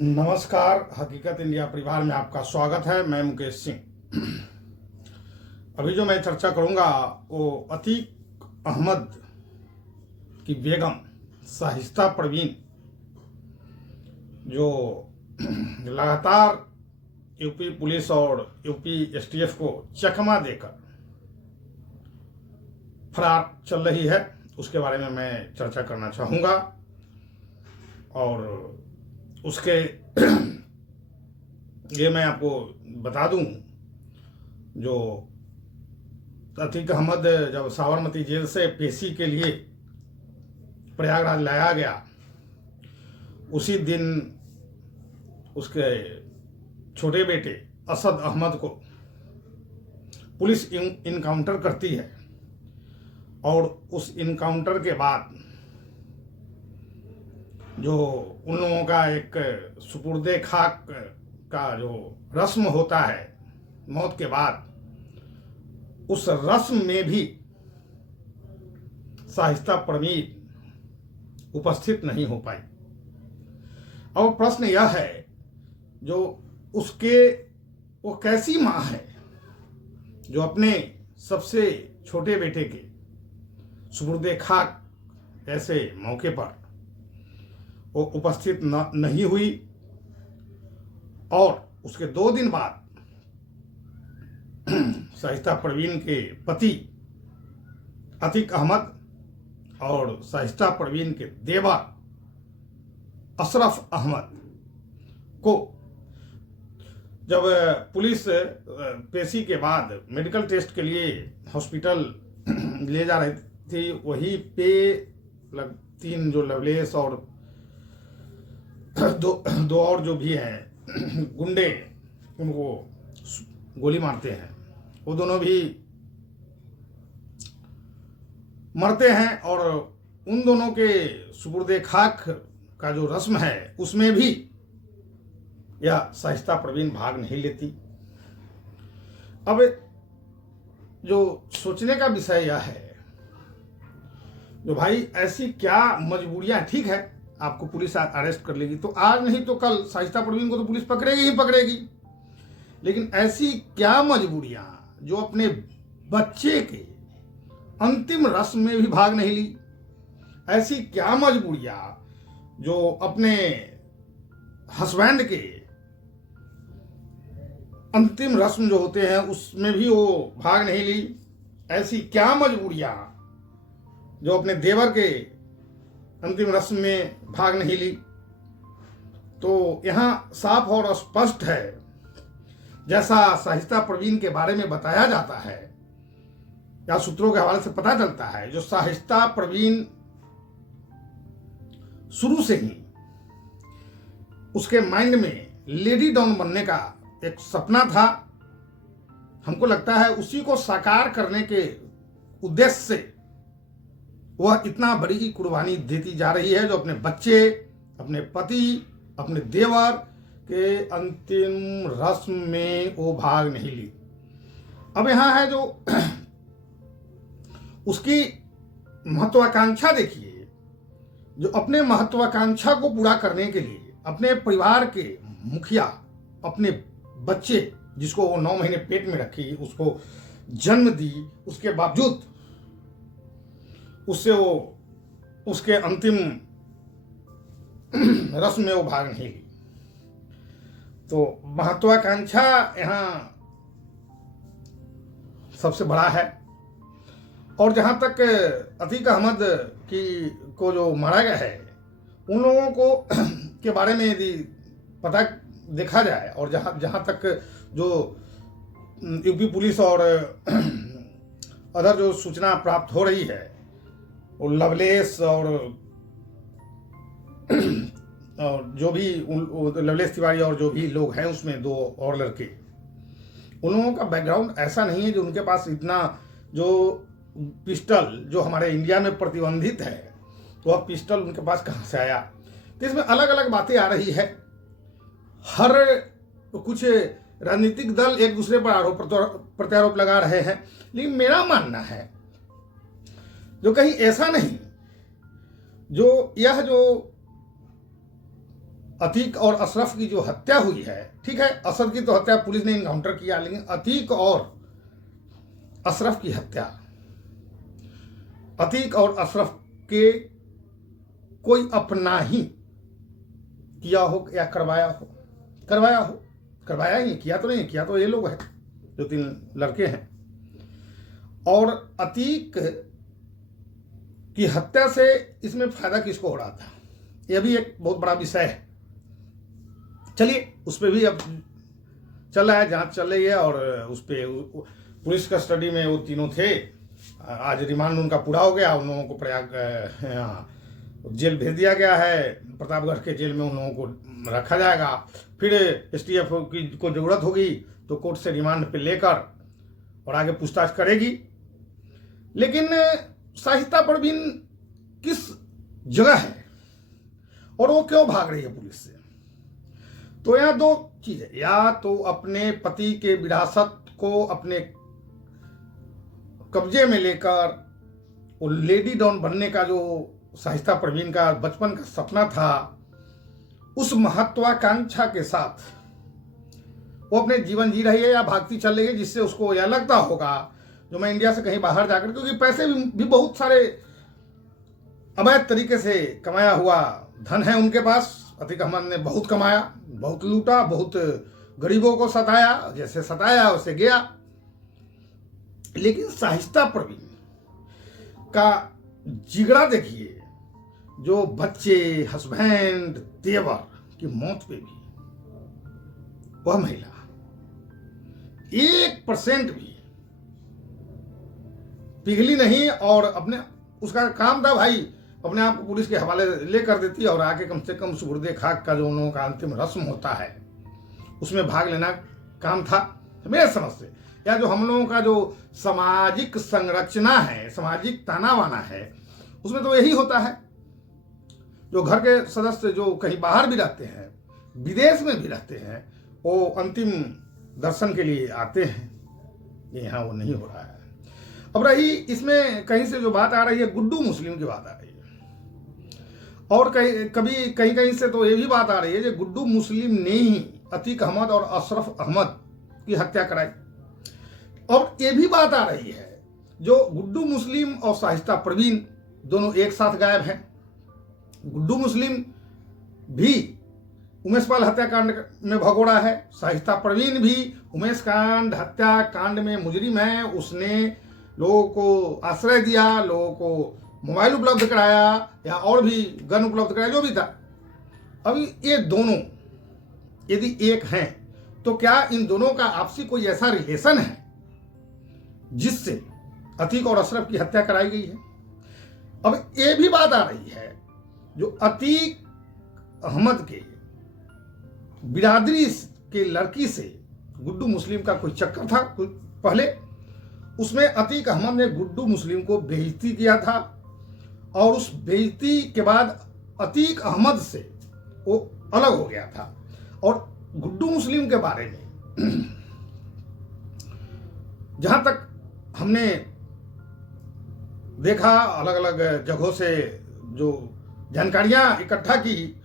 नमस्कार। हकीकत इंडिया परिवार में आपका स्वागत है। मैं मुकेश सिंह। अभी जो मैं चर्चा करूंगा वो अतीक अहमद की बेगम शाहिस्ता परवीन जो लगातार यूपी पुलिस और यूपी एसटीएफ को चकमा देकर फरार चल रही है, उसके बारे में मैं चर्चा करना चाहूँगा। और उसके ये मैं आपको बता दूं, जो अतीक अहमद जब साबरमती जेल से पेशी के लिए प्रयागराज लाया गया, उसी दिन उसके छोटे बेटे असद अहमद को पुलिस इनकाउंटर करती है। और उस इनकाउंटर के बाद जो उन लोगों का एक सुपुर्दे खाक का जो रस्म होता है मौत के बाद, उस रस्म में भी शाहिस्ता परवीन उपस्थित नहीं हो पाई। अब प्रश्न यह है, जो उसके वो कैसी माँ है जो अपने सबसे छोटे बेटे के सुपुर्दे खाक ऐसे मौके पर वो उपस्थित नहीं हुई। और उसके 2 दिन बाद शाहिस्ता परवीन के पति अतीक अहमद और शाहिस्ता परवीन के देवर अशरफ अहमद को जब पुलिस पेशी के बाद मेडिकल टेस्ट के लिए हॉस्पिटल ले जा रही थी, वहीं पे 3 जो लवलेश और दो और जो भी हैं गुंडे उनको गोली मारते हैं, वो दोनों भी मरते हैं। और उन दोनों के सुपुर्दे खाक का जो रस्म है उसमें भी यह शाहिस्ता परवीन भाग नहीं लेती। अब जो सोचने का विषय यह है, जो भाई ऐसी क्या मजबूरियां, ठीक है आपको पुलिस अरेस्ट कर लेगी तो आज नहीं तो कल शाहिस्ता परवीन को तो पुलिस पकड़ेगी ही पकड़ेगी, लेकिन ऐसी क्या मजबूरियां जो अपने बच्चे के अंतिम रस्म में भी भाग नहीं ली? ऐसी क्या मजबूरियां जो अपने हस्बैंड के अंतिम रस्म जो होते हैं उसमें भी वो भाग नहीं ली? ऐसी क्या मजबूरियां जो अपने देवर के अंतिम रस्म में भाग नहीं ली? तो यहां साफ और स्पष्ट है, जैसा शाहिस्ता परवीन के बारे में बताया जाता है या सूत्रों के हवाले से पता चलता है, जो शाहिस्ता परवीन शुरू से ही उसके माइंड में लेडी डॉन बनने का एक सपना था। हमको लगता है उसी को साकार करने के उद्देश्य से वह इतना बड़ी कुर्बानी देती जा रही है, जो अपने बच्चे, अपने पति, अपने देवर के अंतिम रस्म में वो भाग नहीं ली। अब यहां है जो उसकी महत्वाकांक्षा देखिए, जो अपने महत्वाकांक्षा को पूरा करने के लिए अपने परिवार के मुखिया, अपने बच्चे जिसको वो 9 महीने पेट में रखी, उसको जन्म दी, उसके बावजूद उससे वो उसके अंतिम रस्म में वो भाग नहीं ली। तो महत्वाकांक्षा यहाँ सबसे बड़ा है। और जहाँ तक अतीक अहमद को जो मारा गया है, उन लोगों को के बारे में यदि पता देखा जाए, और जहाँ तक जो यूपी पुलिस और अदर जो सूचना प्राप्त हो रही है, और लवलेश और जो भी लवलेश तिवारी और जो भी लोग हैं उसमें 2 और लड़के, उन लोगों का बैकग्राउंड ऐसा नहीं है जो उनके पास इतना जो पिस्टल जो हमारे इंडिया में प्रतिबंधित है, तो वह पिस्टल उनके पास कहाँ से आया? तो इसमें अलग अलग बातें आ रही है। हर कुछ राजनीतिक दल एक दूसरे पर आरोप प्रत्यारोप लगा रहे हैं, लेकिन मेरा मानना है जो कहीं ऐसा नहीं, जो यह जो अतीक और अशरफ की जो हत्या हुई है, ठीक है, असद की तो हत्या पुलिस ने इनकाउंटर किया, लेकिन अतीक और अशरफ की हत्या, अतीक और अशरफ के कोई अपना ही किया हो या करवाया हो, करवाया ही, किया तो नहीं, किया तो ये लोग हैं जो 3 लड़के हैं। और अतीक की हत्या से इसमें फायदा किसको हो रहा था, यह भी एक बहुत बड़ा विषय है। चलिए उस पर भी अब चल रहा है, जांच चल रही है, और उस पर पुलिस कस्टडी में वो तीनों थे। आज रिमांड उनका पूरा हो गया, उन लोगों को प्रयाग जेल भेज दिया गया है, प्रतापगढ़ के जेल में उन लोगों को रखा जाएगा। फिर एसटीएफ की को जरूरत होगी तो कोर्ट से रिमांड पे लेकर और आगे पूछताछ करेगी। लेकिन शाहिस्ता परवीन किस जगह है और वो क्यों भाग रही है पुलिस से? तो यहाँ 2 चीजें, या तो अपने पति के विरासत को अपने कब्जे में लेकर वो लेडी डॉन बनने का जो शाहिस्ता परवीन का बचपन का सपना था, उस महत्वाकांक्षा के साथ वो अपने जीवन जी रही है या भागती चल रही है, जिससे उसको यह लगता होगा जो मैं इंडिया से कहीं बाहर जाकर, क्योंकि पैसे भी बहुत सारे अवैध तरीके से कमाया हुआ धन है उनके पास। अतीक अहमद ने बहुत कमाया, बहुत लूटा, बहुत गरीबों को सताया, जैसे सताया वैसे गया। लेकिन शाहिस्ता परवीन का जिगरा देखिए, जो बच्चे, हस्बैंड, तेवर की मौत पे भी वह महिला 1% भी पिघली नहीं, और अपने उसका काम था भाई अपने आप को पुलिस के हवाले ले कर देती और आके कम से कम सुपुर्दे खाक का जो उन लोगों का अंतिम रस्म होता है उसमें भाग लेना काम था मेरे समझ से। या जो हम लोगों का जो सामाजिक संरचना है, सामाजिक ताना बाना है, उसमें तो यही होता है। जो घर के सदस्य जो कहीं बाहर भी रहते हैं, विदेश में भी रहते हैं, वो अंतिम दर्शन के लिए आते हैं। यहाँ वो नहीं हो रहा है। अब रही इसमें कहीं से जो बात आ रही है, गुड्डू मुस्लिम की बात आ रही है, और कहीं कहीं से तो ये भी बात आ रही है कि गुड्डू मुस्लिम ने ही अतीक अहमद और अशरफ अहमद की हत्या कराई। और ये भी बात आ रही है जो गुड्डू मुस्लिम और शाहिस्ता परवीन दोनों एक साथ गायब हैं। गुड्डू मुस्लिम भी उमेश पाल हत्याकांड में भगोड़ा है, शाहिस्ता परवीन भी उमेश कांड हत्याकांड में मुजरिम है। उसने लोगों को आश्रय दिया, लोगों को मोबाइल उपलब्ध कराया या और भी गन उपलब्ध कराया, जो भी था। अभी ये दोनों यदि एक हैं तो क्या इन दोनों का आपसी कोई ऐसा रिलेशन है जिससे अतीक और अशरफ की हत्या कराई गई है? अब ये भी बात आ रही है जो अतीक अहमद के बिरादरी के लड़की से गुड्डू मुस्लिम का कोई चक्कर था पहले, उसमें अतीक अहमद ने गुड्डू मुस्लिम को बेइज्जती किया था, और उस बेइज्जती के बाद अतीक अहमद से वो अलग हो गया था। और गुड्डू मुस्लिम के बारे में जहां तक हमने देखा, अलग अलग जगहों से जो जानकारियां इकट्ठा की,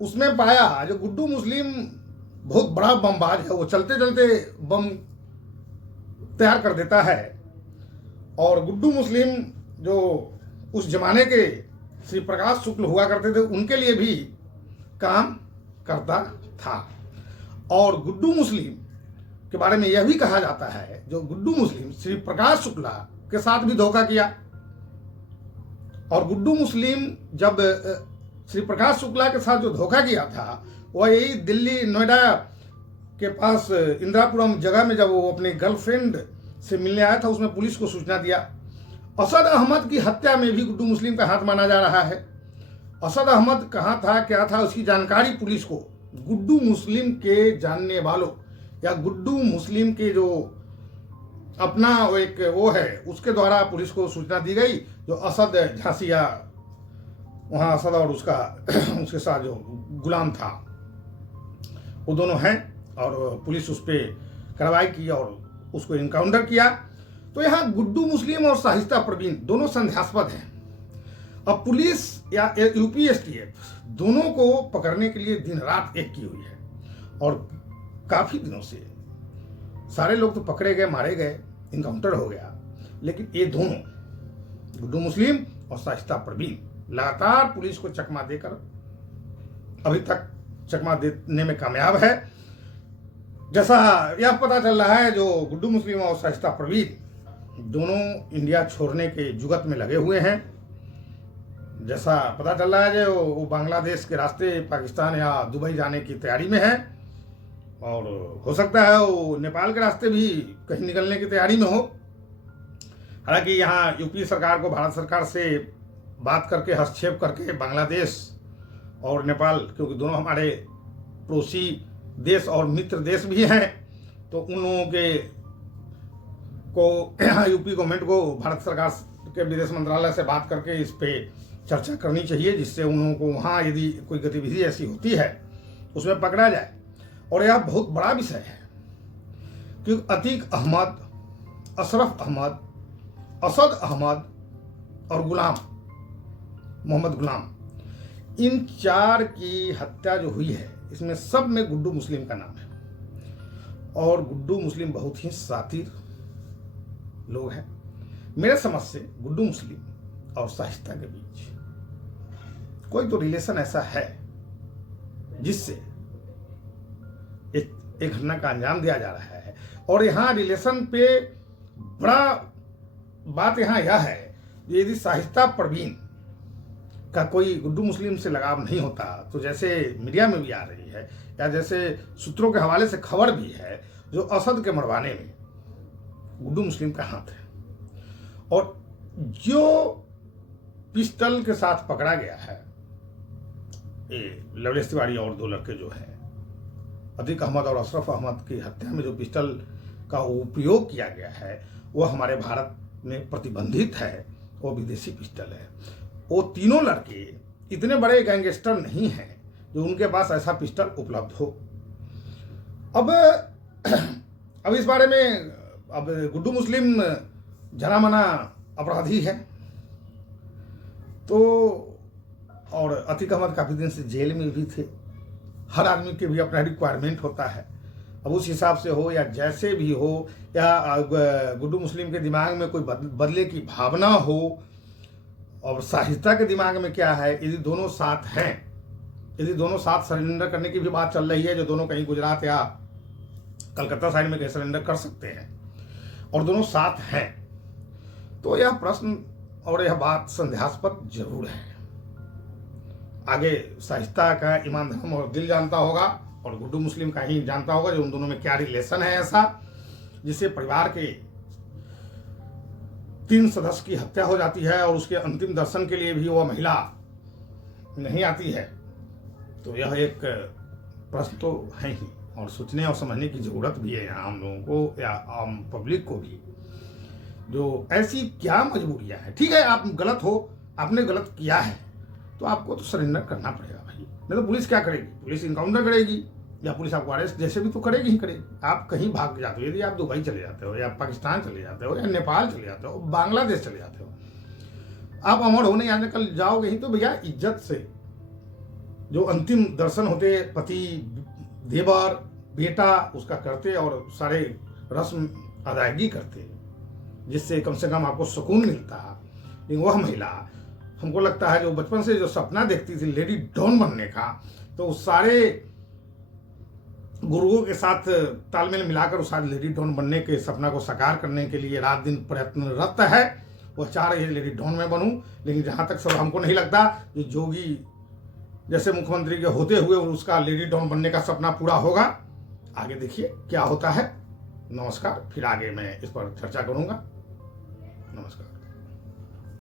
उसमें पाया जो गुड्डू मुस्लिम बहुत बड़ा बमबाज है। वो चलते चलते बम तैयार कर देता है। और गुड्डू मुस्लिम जो उस जमाने के श्री प्रकाश शुक्ल हुआ करते थे, उनके लिए भी काम करता था। और गुड्डू मुस्लिम के बारे में यह भी कहा जाता है जो गुड्डू मुस्लिम श्री प्रकाश शुक्ला के साथ भी धोखा किया। और गुड्डू मुस्लिम जब श्री प्रकाश शुक्ला के साथ जो धोखा किया था, वह यही दिल्ली नोएडा के पास इंदिरापुरम जगह में जब वो अपने गर्लफ्रेंड से मिलने आया था, उसमें पुलिस को सूचना दिया। असद अहमद की हत्या में भी गुड्डू मुस्लिम का हाथ माना जा रहा है। असद अहमद कहाँ था, क्या था, उसकी जानकारी पुलिस को गुड्डू मुस्लिम के जानने वालों या गुड्डू मुस्लिम के जो अपना एक वो है, उसके द्वारा पुलिस को सूचना दी गई। जो असद झांसिया, वहाँ असद और उसका उसके साथ जो गुलाम था, वो दोनों हैं। और पुलिस उस पर कार्रवाई की और उसको इनकाउंटर किया। तो यहाँ गुड्डू मुस्लिम और शाहिस्ता परवीन दोनों संदेहास्पद हैं। अब पुलिस या यूपीएसटीएफ दोनों को पकड़ने के लिए दिन रात एक की हुई है और काफी दिनों से सारे लोग तो पकड़े गए, मारे गए, इनकाउंटर हो गया, लेकिन ये दोनों गुड्डू मुस्लिम और शाइस्ता परवीन लगातार पुलिस को चकमा देकर अभी तक चकमा देने में कामयाब है। जैसा यह पता चल रहा है, जो गुड्डू मुस्लिम और शाइस्ता परवीन दोनों इंडिया छोड़ने के जुगत में लगे हुए हैं। जैसा पता चल रहा है जो वो बांग्लादेश के रास्ते पाकिस्तान या दुबई जाने की तैयारी में है और हो सकता है वो नेपाल के रास्ते भी कहीं निकलने की तैयारी में हो। हालांकि यहाँ यूपी सरकार को भारत सरकार से बात करके हस्तक्षेप करके बांग्लादेश और नेपाल, क्योंकि दोनों हमारे पड़ोसी देश और मित्र देश भी हैं, तो उन लोगों के को यूपी गवर्नमेंट को भारत सरकार के विदेश मंत्रालय से बात करके इस पे चर्चा करनी चाहिए, जिससे उन लोगों को वहाँ यदि कोई गतिविधि ऐसी होती है उसमें पकड़ा जाए। और यह बहुत बड़ा विषय है क्योंकि अतीक अहमद, अशरफ अहमद, असद अहमद और मोहम्मद गुलाम, इन चार की हत्या जो हुई है इसमें सब में गुड्डू मुस्लिम का नाम है और गुड्डू मुस्लिम बहुत ही शातिर लोग हैं। मेरे समझ से गुड्डू मुस्लिम और शाइस्ता के बीच कोई तो रिलेशन ऐसा है जिससे एक घटना का अंजाम दिया जा रहा है। और यहाँ रिलेशन पे बड़ा बात यहाँ यह है, यदि शाइस्ता परवीन का कोई गुड्डू मुस्लिम से लगाव नहीं होता तो जैसे मीडिया में भी आ रही है या जैसे सूत्रों के हवाले से खबर भी है, जो असद के मरवाने में गुड्डू मुस्लिम का हाथ है। और जो पिस्टल के साथ पकड़ा गया है, ये लवलेश तिवारी और दो लड़के जो हैं, अतीक अहमद और अशरफ अहमद की हत्या में जो पिस्टल का उपयोग किया गया है वो हमारे भारत में प्रतिबंधित है, वो विदेशी पिस्टल है। वो तीनों लड़के इतने बड़े गैंगस्टर नहीं हैं जो उनके पास ऐसा पिस्टल उपलब्ध हो। अब इस बारे में अब गुड्डू मुस्लिम जना मना अपराधी है तो, और अतीक अहमद काफ़ी दिन से जेल में भी थे। हर आदमी के भी अपना रिक्वायरमेंट होता है, अब उस हिसाब से हो या जैसे भी हो, या गुड्डू मुस्लिम के दिमाग में कोई बदले की भावना हो और शाइस्ता के दिमाग में क्या है, यदि दोनों साथ हैं, यदि दोनों साथ सरेंडर करने की भी बात चल रही है, जो दोनों कहीं गुजरात या कलकत्ता साइड में कहीं सरेंडर कर सकते हैं और दोनों साथ हैं, तो यह प्रश्न और यह बात संदेहास्पद जरूर है। आगे शाइस्ता का ईमान धर्म और दिल जानता होगा और गुड्डू मुस्लिम का ही जानता होगा जो उन दोनों में क्या रिलेशन है ऐसा जिससे परिवार के 3 सदस्य की हत्या हो जाती है और उसके अंतिम दर्शन के लिए भी वह महिला नहीं आती है। तो यह एक प्रश्न तो है ही और सोचने और समझने की जरूरत भी है आम लोगों को या आम पब्लिक को भी, जो ऐसी क्या मजबूरियां हैं। ठीक है, आप गलत हो, आपने गलत किया है तो आपको तो सरेंडर करना पड़ेगा भाई, नहीं तो पुलिस क्या करेगी? पुलिस इनकाउंटर करेगी या पुलिस आपको अरेस्ट जैसे भी तो करेगी ही करेगी। आप कहीं भाग जाते हो, यदि आप दुबई चले जाते हो या पाकिस्तान चले जाते हो या नेपाल चले जाते हो, बांग्लादेश चले जाते हो, आप अमर होने या कल जाओगे ही तो भैया इज्जत से जो अंतिम दर्शन होते पति देवर बेटा उसका करते और सारे रस्म अदायगी करते, जिससे कम से कम आपको सुकून मिलता। लेकिन वह महिला, हमको लगता है जो बचपन से जो सपना देखती थी लेडी डॉन बनने का, तो सारे गुरुओं के साथ तालमेल मिलाकर उस लेडी डॉन बनने के सपना को साकार करने के लिए रात दिन प्रयत्नरत है। वह चाह रही है लेडी डॉन में बनूं, लेकिन जहां तक सब हमको नहीं लगता जो जोगी जैसे मुख्यमंत्री के होते हुए उसका लेडी डॉन बनने का सपना पूरा होगा। आगे देखिए क्या होता है। नमस्कार, फिर आगे मैं इस पर चर्चा करूंगा। नमस्कार।